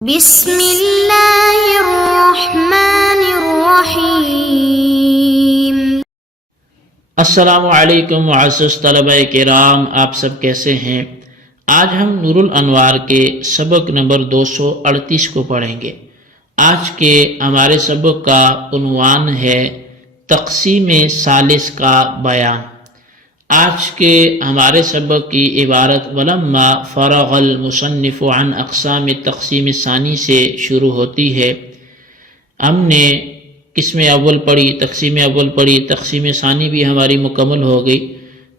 بسم اللہ الرحمن الرحیم۔ السلام علیکم معزز طلبہ کرام، آپ سب کیسے ہیں؟ آج ہم نور الانوار کے سبق نمبر 238 کو پڑھیں گے۔ آج کے ہمارے سبق کا عنوان ہے تقسیم ثالث کا بیان۔ آج کے ہمارے سبق کی عبارت ولما فرغ المصنف عن اقسام تقسیم ثانی سے شروع ہوتی ہے۔ ہم نے قسم اول پڑھی، تقسیم اول پڑھی، تقسیم ثانی بھی ہماری مکمل ہو گئی،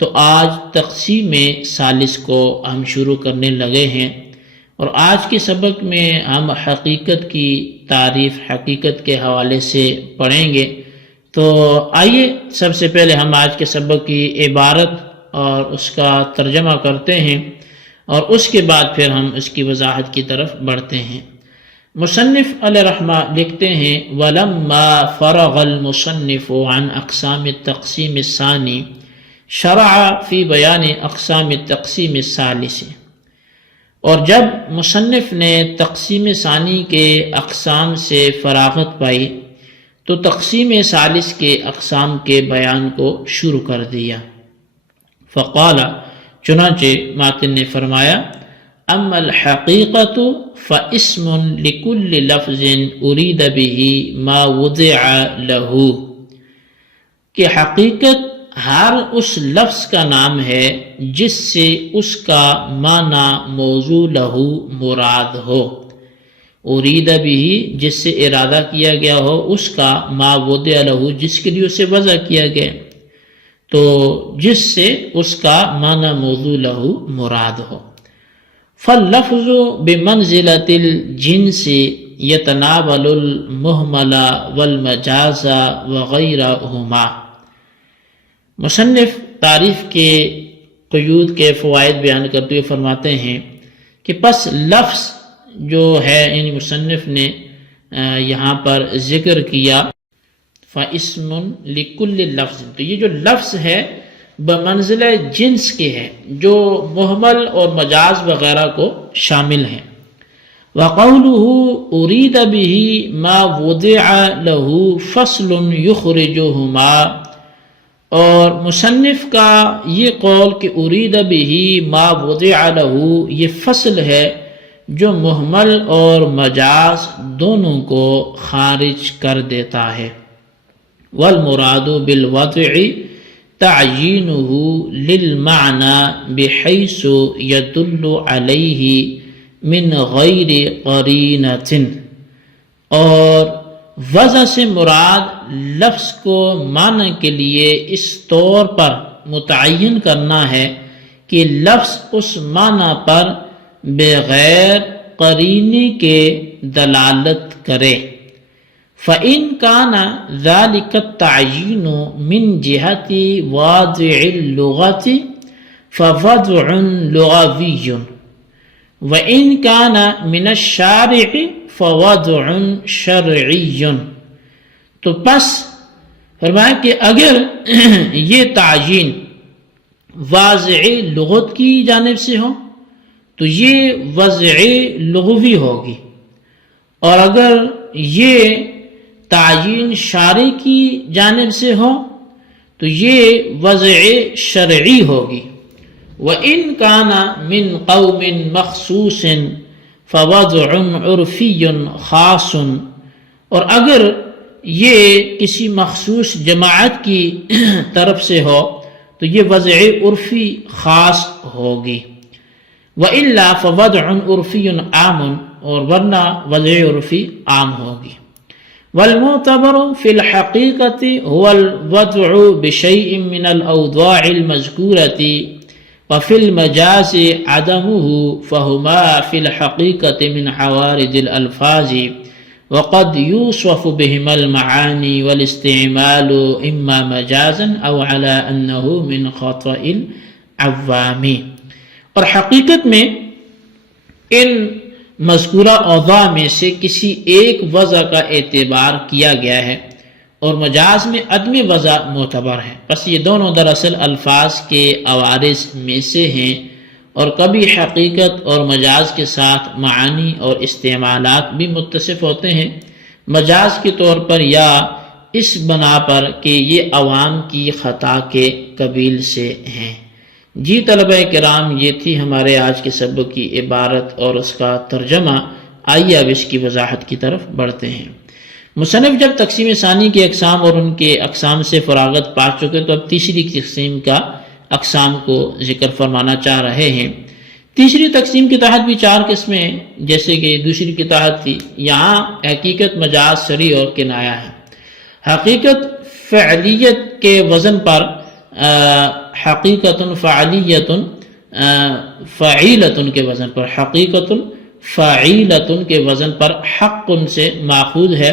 تو آج تقسیم ثالث کو ہم شروع کرنے لگے ہیں۔ اور آج کے سبق میں ہم حقیقت کی تعریف حقیقت کے حوالے سے پڑھیں گے۔ تو آئیے سب سے پہلے ہم آج کے سبق کی عبارت اور اس کا ترجمہ کرتے ہیں، اور اس کے بعد پھر ہم اس کی وضاحت کی طرف بڑھتے ہیں۔ مصنف علیہ رحمہ لکھتے ہیں وَلَمَّا فَرَغَ الْمُصَنِّفُ عَنْ أَقْسَامِ التَّقْسِيمِ الثَّانِي شَرَعَ فِي بَيَانِ أَقْسَامِ التَّقْسِيمِ الثَّالِثِ۔ اور جب مصنف نے تقسیم ثانی کے اقسام سے فراغت پائی تو تقسیم ثالث کے اقسام کے بیان کو شروع کر دیا۔ فقال، چنانچہ ماتن نے فرمایا اما الحقیقت فاسم لکل لفظ ارید به ما وضع له، کہ حقیقت ہر اس لفظ کا نام ہے جس سے اس کا معنی موضوع لہو مراد ہو، ارید بھی جس سے ارادہ کیا گیا ہو، اس کا ما وضع لہو جس کے لیے اسے وضع کیا گیا، تو جس سے اس کا معنی موضوع لہو مراد ہو۔ فاللفظ بمنزلۃ الجنس یتناول المہمل والمجاز وغیرہما۔ مصنف تعریف کے قیود کے فوائد بیان کرتے ہوئے فرماتے ہیں کہ پس لفظ جو ہے، یعنی مصنف نے یہاں پر ذکر کیا فاسم لکل لفظ، تو یہ جو لفظ ہے بمنزلہ جنس کے ہے، جو محمل اور مجاز وغیرہ کو شامل ہے۔ وقولہ ارید به ما وضع له فصل یخرجہما، اور مصنف کا یہ قول کہ ارید به ما وضع له یہ فصل ہے جو محمل اور مجاز دونوں کو خارج کر دیتا ہے۔ والمراد بالوضع تعیینہ للمعنی بحیث یدل علیہ من غیر قرینۃ، اور وضع سے مراد لفظ کو معنی کے لیے اس طور پر متعین کرنا ہے کہ لفظ اس معنی پر بغیر قرینے کے دلالت کرے۔ فَإِنْ كَانَ ذَلِكَ التَّعْيِينُ مِنْ جِهَةِ وَاضِعِ اللُّغَةِ فَوَضْعٌ لُغَوِيٌّ، وَإِنْ كَانَ مِنَ الشَّارِعِ فَوَضْعٌ شَرْعِيٌّ۔ تو پس فرمایا کہ اگر یہ تعیین واضع لغت کی جانب سے ہو تو یہ وضع لغوی ہوگی، اور اگر یہ تعیین شارع کی جانب سے ہو تو یہ وضع شرعی ہوگی۔ وَإِنْ كَانَ مِنْ قَوْمٍ مَخْصُوصٍ فَوَضْعٌ عُرْفِيٌّ خَاصٌ، اور اگر یہ کسی مخصوص جماعت کی طرف سے ہو تو یہ وضع عرفی خاص ہوگی۔ وَإِلَّا فَوَضْعٌ عُرْفِيٌّ عَامٌ، اور ورنہ وضع عرفی عام ہوگی۔ والمعتبر فی الحقیقت هو الوضع بشیء من الاوضاع المذکورۃ وفی المجاز عدمه، فهما فی الحقیقت من عوارض الالفاظ وقد یوصف بهما المعانی والاستعمال اما مجازا او على انه من خطأ العوام۔ اور حقیقت میں ان مذکورہ اوضاع میں سے کسی ایک وضع کا اعتبار کیا گیا ہے اور مجاز میں عدم وضع معتبر ہے، پس یہ دونوں دراصل الفاظ کے عوارض میں سے ہیں اور کبھی حقیقت اور مجاز کے ساتھ معانی اور استعمالات بھی متصف ہوتے ہیں، مجاز کے طور پر یا اس بنا پر کہ یہ عوام کی خطا کے قبیل سے ہیں۔ جی طلبہ کرام، یہ تھی ہمارے آج کے سبق کی عبارت اور اس کا ترجمہ۔ آئیے اب اس کی وضاحت کی طرف بڑھتے ہیں۔ مصنف جب تقسیم ثانی کی اقسام اور ان کے اقسام سے فراغت پا چکے تو اب تیسری تقسیم کا اقسام کو ذکر فرمانا چاہ رہے ہیں۔ تیسری تقسیم کے تحت بھی 4 قسمیں ہیں، جیسے کہ دوسری کے تحت تھی۔ یہاں حقیقت، مجاز، صریح اور کنایہ ہے۔ حقیقت فعلیت کے وزن پر حقیقت فعلیت فعیلت کے وزن پر، حقیقت فعیلت کے وزن پر حق سے ماخوذ ہے۔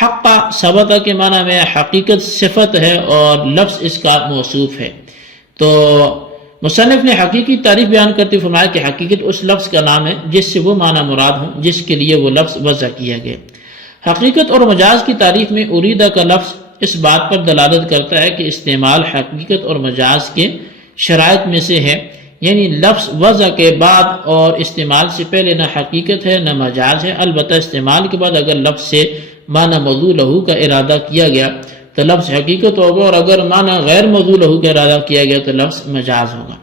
حق ثبت کے معنی میں حقیقت صفت ہے اور لفظ اس کا موصوف ہے۔ تو مصنف نے حقیقی تعریف بیان کرتے فرمایا کہ حقیقت اس لفظ کا نام ہے جس سے وہ معنی مراد ہوں جس کے لیے وہ لفظ وضع کیا گیا۔ حقیقت اور مجاز کی تعریف میں اریدہ کا لفظ اس بات پر دلالت کرتا ہے کہ استعمال حقیقت اور مجاز کے شرائط میں سے ہے، یعنی لفظ وضع کے بعد اور استعمال سے پہلے نہ حقیقت ہے نہ مجاز ہے، البتہ استعمال کے بعد اگر لفظ سے معنی موضوع لہو کا ارادہ کیا گیا تو لفظ حقیقت ہوگا، اور اگر معنی غیر موضوع لہو کا ارادہ کیا گیا تو لفظ مجاز ہوگا۔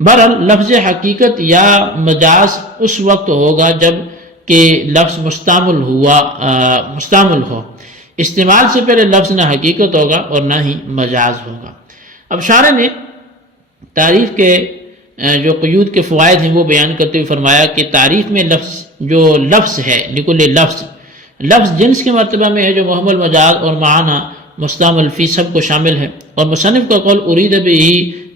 بہرحال لفظ حقیقت یا مجاز اس وقت ہوگا جب کہ لفظ مستعمل ہو، استعمال سے پہلے لفظ نہ حقیقت ہوگا اور نہ ہی مجاز ہوگا۔ اب شارح نے تعریف کے جو قیود کے فوائد ہیں وہ بیان کرتے ہوئے فرمایا کہ تعریف میں لفظ ہے، لکل لفظ جنس کے مرتبہ میں ہے جو محمل، مجاز اور معنی مستعمل فی سب کو شامل ہے، اور مصنف کا قول ارید بہ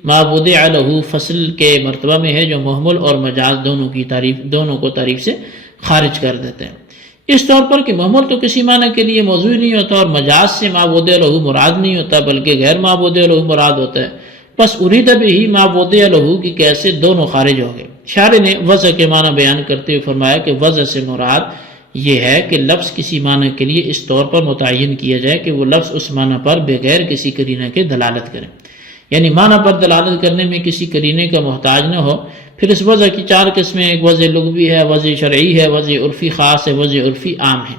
ما وضع لہ فصل کے مرتبہ میں ہے جو محمل اور مجاز دونوں کو تعریف سے خارج کر دیتے ہیں۔ اس طور پر کہ محمل تو کسی معنی کے لیے موضوع نہیں ہوتا اور مجاز سے ما وضع لہ مراد نہیں ہوتا بلکہ غیر ما وضع لہ مراد ہوتا ہے، پس ارید بہ ما وضع لہ کی کیسے دونوں خارج ہو گئے۔ شارح نے وضع کے معنی بیان کرتے ہوئے فرمایا کہ وضع سے مراد یہ ہے کہ لفظ کسی معنی کے لیے اس طور پر متعین کیا جائے کہ وہ لفظ اس معنی پر بغیر کسی قرینہ کے دلالت کرے، یعنی معنی پر دلالت کرنے میں کسی قرینے کا محتاج نہ ہو۔ پھر اس وضع کی 4 قسمیں، ایک وضع لغوی ہے، وضع شرعی ہے، وضع عرفی خاص ہے، وضع عرفی عام ہے۔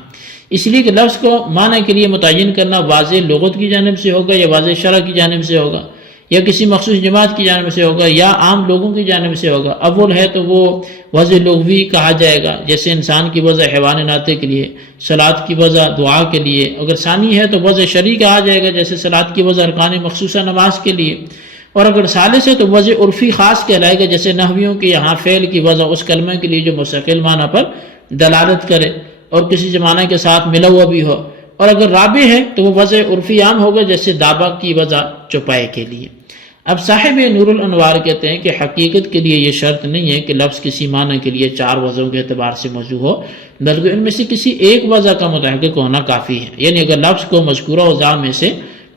اس لیے کہ لفظ کو معنی کے لیے متعین کرنا واضح لغت کی جانب سے ہوگا یا واضح شرع کی جانب سے ہوگا یا کسی مخصوص جماعت کی جانب سے ہوگا یا عام لوگوں کی جانب سے ہوگا۔ اول ہے تو وہ وضع لغوی کہا جائے گا، جیسے انسان کی وضع حیوان ناطق کے لیے، صلاۃ کی وضع دعا کے لیے۔ اگر ثانی ہے تو وضع شرعی کہا جائے گا، جیسے صلاۃ کی وضع ارکان مخصوصہ نماز کے لیے۔ اور اگر ثالث ہے تو وضع عرفی خاص کہلائے گا، جیسے نحویوں کے یہاں فعل کی وضع اس کلمہ کے لیے جو مستقل معنی پر دلالت کرے اور کسی زمانہ کے ساتھ ملا ہوا بھی ہو۔ اور اگر رابع ہے تو وہ وضع عرفی عام ہوگا، جیسے دابہ کی وضع چوپائے کے لیے۔ اب صاحب نور الانوار کہتے ہیں کہ حقیقت کے لیے یہ شرط نہیں ہے کہ لفظ کسی معنی کے لیے 4 وضعوں کے اعتبار سے موضوع ہو، بلکہ ان میں سے کسی ایک وضع کا متحقق ہونا کافی ہے۔ یعنی اگر لفظ کو مذکورہ اوضاع میں سے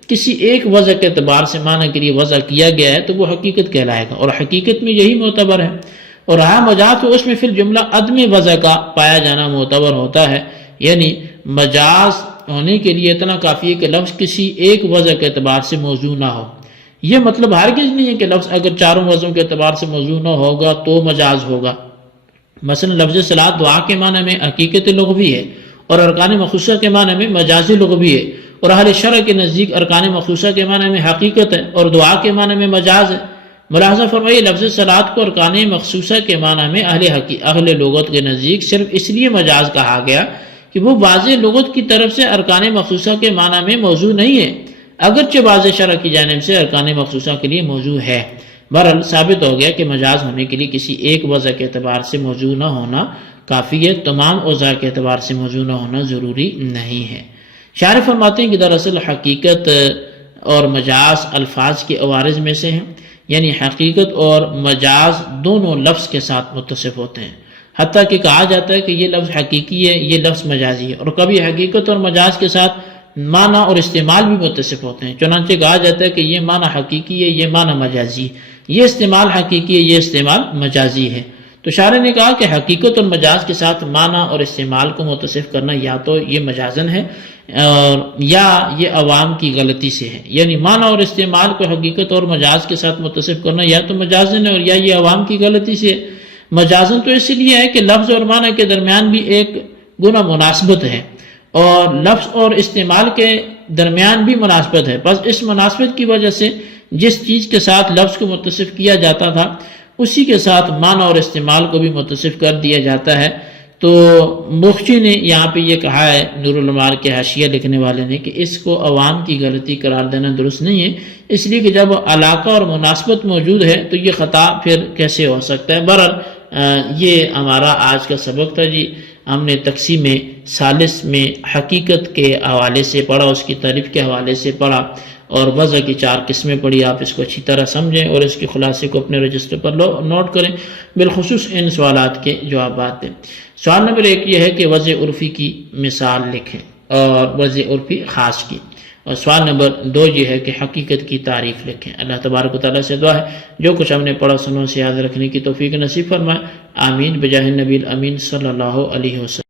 کسی ایک وضع کے اعتبار سے معنی کے لیے وضع کیا گیا ہے تو وہ حقیقت کہلائے گا، اور حقیقت میں یہی معتبر ہے۔ اور رہا مجاز تو اس میں پھر جملہ عدم وضع کا پایا جانا معتبر ہوتا ہے، یعنی مجاز ہونے کے لیے اتنا کافی ہے کہ لفظ کسی ایک وضع کے اعتبار سے موضوع نہ ہو۔ یہ مطلب ہرگز نہیں ہے کہ لفظ اگر 4 وضعوں کے اعتبار سے موضوع نہ ہوگا تو مجاز ہوگا۔ مثلا لفظ صلاۃ دعا کے معنی میں حقیقت لغوی ہے اور ارکان مخصوصہ کے معنی میں مجازی لغوی ہے، اور اہل شرع کے نزدیک ارکان مخصوصہ کے معنی میں حقیقت ہے اور دعا کے معنی میں مجاز ہے۔ ملاحظہ فرمائیے لفظ صلاۃ کو ارکان مخصوصہ کے معنی میں اہل لغت کے نزدیک صرف اس لیے مجاز کہا گیا کہ وہ واضح لغت کی طرف سے ارکان مخصوصہ کے معنی میں موضوع نہیں ہے، اگرچہ واضح شرع کی جانب سے ارکان مخصوصہ کے لیے موضوع ہے۔ بہرحال ثابت ہو گیا کہ مجاز ہونے کے لیے کسی ایک وضع کے اعتبار سے موضوع نہ ہونا کافی ہے، تمام اوضاع کے اعتبار سے موضوع نہ ہونا ضروری نہیں ہے۔ شارح فرماتے ہیں کہ دراصل حقیقت اور مجاز الفاظ کے عوارض میں سے ہیں، یعنی حقیقت اور مجاز دونوں لفظ کے ساتھ متصف ہوتے ہیں، حتیٰ کہ کہا جاتا ہے کہ یہ لفظ حقیقی ہے، یہ لفظ مجازی ہے، اور کبھی حقیقت اور مجاز کے ساتھ معنی اور استعمال بھی متصف ہوتے ہیں۔ چنانچہ کہا جاتا ہے کہ یہ معنی حقیقی ہے، یہ معنی مجازی ہے، یہ استعمال حقیقی ہے، یہ استعمال مجازی ہے۔ تو شارح نے کہا کہ حقیقت اور مجاز کے ساتھ معنی اور استعمال کو متصف کرنا یا تو یہ مجازن ہے اور یا یہ عوام کی غلطی سے ہے، یعنی معنی اور استعمال کو حقیقت اور مجاز کے ساتھ متصف کرنا یا تو مجازن ہے اور یا یہ عوام کی غلطی سے ہے۔ مجازن تو اس لیے ہے کہ لفظ اور معنی کے درمیان بھی ایک گنا مناسبت ہے اور لفظ اور استعمال کے درمیان بھی مناسبت ہے، بس اس مناسبت کی وجہ سے جس چیز کے ساتھ لفظ کو متصف کیا جاتا تھا اسی کے ساتھ معنی اور استعمال کو بھی متصف کر دیا جاتا ہے۔ تو مخشی نے یہاں پہ یہ کہا ہے، نور الانوار کے حاشیہ لکھنے والے نے، کہ اس کو عوام کی غلطی قرار دینا درست نہیں ہے، اس لیے کہ جب علاقہ اور مناسبت موجود ہے تو یہ خطا پھر کیسے ہو سکتا ہے۔ بہرحال یہ ہمارا آج کا سبق تھا جی، ہم نے تقسیم ثالث میں حقیقت کے حوالے سے پڑھا، اس کی تعریف کے حوالے سے پڑھا اور وضع کی 4 قسمیں پڑھی۔ آپ اس کو اچھی طرح سمجھیں اور اس کے خلاصے کو اپنے رجسٹر پر نوٹ کریں، بالخصوص ان سوالات کے جوابات دیں۔ سوال نمبر 1 یہ ہے کہ وضع عرفی کی مثال لکھیں اور وضع عرفی خاص کی، اور سوال نمبر 2 یہ ہے کہ حقیقت کی تعریف لکھیں۔ اللہ تبارک و تعالیٰ سے دعا ہے جو کچھ ہم نے پڑھا سنوں سے یاد رکھنے کی توفیق نصیب فرمائے، آمین بجاہ النبی الامین صلی اللہ علیہ وسلم۔